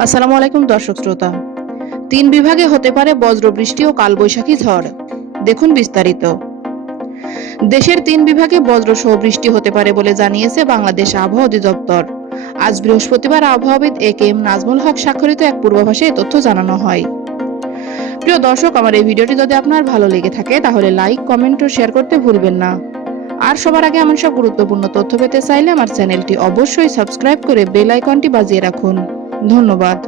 আসসালামু আলাইকুম দর্শক শ্রোতা। ৩ বিভাগে হতে পারে বজ্রবৃষ্টি ও কালবৈশাখী ঝড়। দেখুন বিস্তারিত। দেশের ৩ বিভাগে বজ্রসহ বৃষ্টি হতে পারে বলে জানিয়েছে বাংলাদেশ আবহাওয়া অধিদপ্তর। আজ বৃহস্পতিবার আবহাওয়াবিদ এ.কে.এম. নাজমুল হক স্বাক্ষরিত এক পূর্বাভাসে এই তথ্য জানানো হয়। প্রিয় দর্শক, আমার এই ভিডিওটি যদি আপনার ভালো লেগে থাকে তাহলে লাইক, কমেন্ট ও শেয়ার করতে ভুলবেন না। আর সবার আগে এমন সব গুরুত্বপূর্ণ তথ্য পেতে চাইলে আমার চ্যানেলটি অবশ্যই সাবস্ক্রাইব করে বেল আইকনটি বাজিয়ে রাখুন। ধন্যবাদ।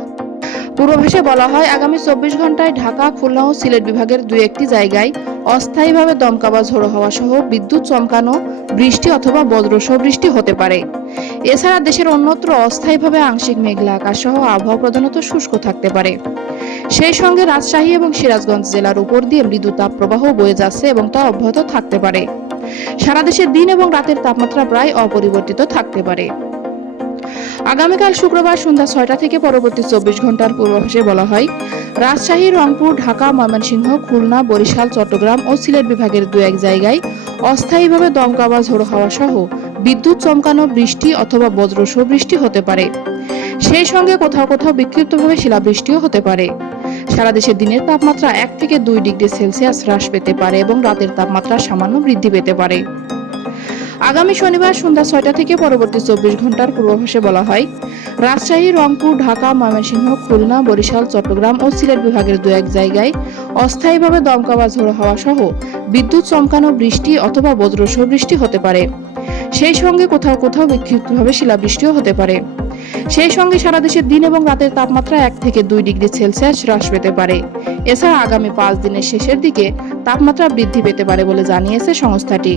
পূর্বাভাসে বলা হয়, আগামী ২৪ ঘন্টায় ঢাকা, খুলনা ও সিলেট বিভাগের দুই-একটি জায়গায় অস্থায়ীভাবে দমকা বা ঝোড়ো হাওয়া সহ বিদ্যুৎ চমকানো বৃষ্টি অথবা বজ্রসহ বৃষ্টি হতে পারে। এছাড়া দেশের অন্যত্র অস্থায়ীভাবে আংশিক মেঘলা আকাশ সহ আবহাওয়া প্রধানত শুষ্ক থাকতে পারে। সেই সঙ্গে রাজশাহী এবং সিরাজগঞ্জ জেলার উপর দিয়ে মৃদু তাপপ্রবাহ বয়ে যাচ্ছে এবং তা অব্যাহত থাকতে পারে। সারা দেশে দিন এবং রাতের তাপমাত্রা প্রায় অপরিবর্তিত থাকতে পারে। আগামীকাল শুক্রবার সন্ধ্যা ৬টা থেকে পরবর্তী ২৪ ঘন্টার পূর্বাভাসে বলা হয়, রাজশাহী, রংপুর, ঢাকা, ময়মনসিংহ, খুলনা, বরিশাল, চট্টগ্রাম ও সিলেট বিভাগের দু-এক জায়গায় অস্থায়ীভাবে দমকা বা ঝোড়ো হাওয়া সহ বিদ্যুৎ চমকানো বৃষ্টি অথবা বজ্রসহ বৃষ্টি হতে পারে। সেই সঙ্গে কোথাও কোথাও বিক্ষিপ্তভাবে শিলাবৃষ্টিও হতে পারে। সারা দেশে দিনের তাপমাত্রা ১ থেকে ২ ডিগ্রি সেলসিয়াস হ্রাস পেতে পারে এবং রাতের তাপমাত্রা সামান্য বৃদ্ধি পেতে পারে। আগামী শনিবার সন্ধ্যা ৬টা থেকে পরবর্তী ২৪ ঘন্টার পূর্বাভাসে বলা হয়, রাজশাহী, রংপুর, ঢাকা, ময়মনসিংহ, খুলনা, বরিশাল, চট্টগ্রাম ও সিলেট বিভাগের দু-এক জায়গায় অস্থায়ীভাবে দমকা বা ঝোড়ো হাওয়া সহ বিদ্যুৎ চমকানো বৃষ্টি অথবা বজ্রসহ বৃষ্টি হতে পারে। সেই সঙ্গে কোথাও কোথাও বিক্ষিপ্তভাবে শিলাবৃষ্টিও হতে পারে। সেই সঙ্গে সারা দেশের দিন এবং রাতের তাপমাত্রা ১ থেকে ২ ডিগ্রি সেলসিয়াস হ্রাস পেতে পারে। এছাড়া আগামী ৫ দিনের শেষের দিকে তাপমাত্রা বৃদ্ধি পেতে পারে বলে জানিয়েছে সংস্থাটি।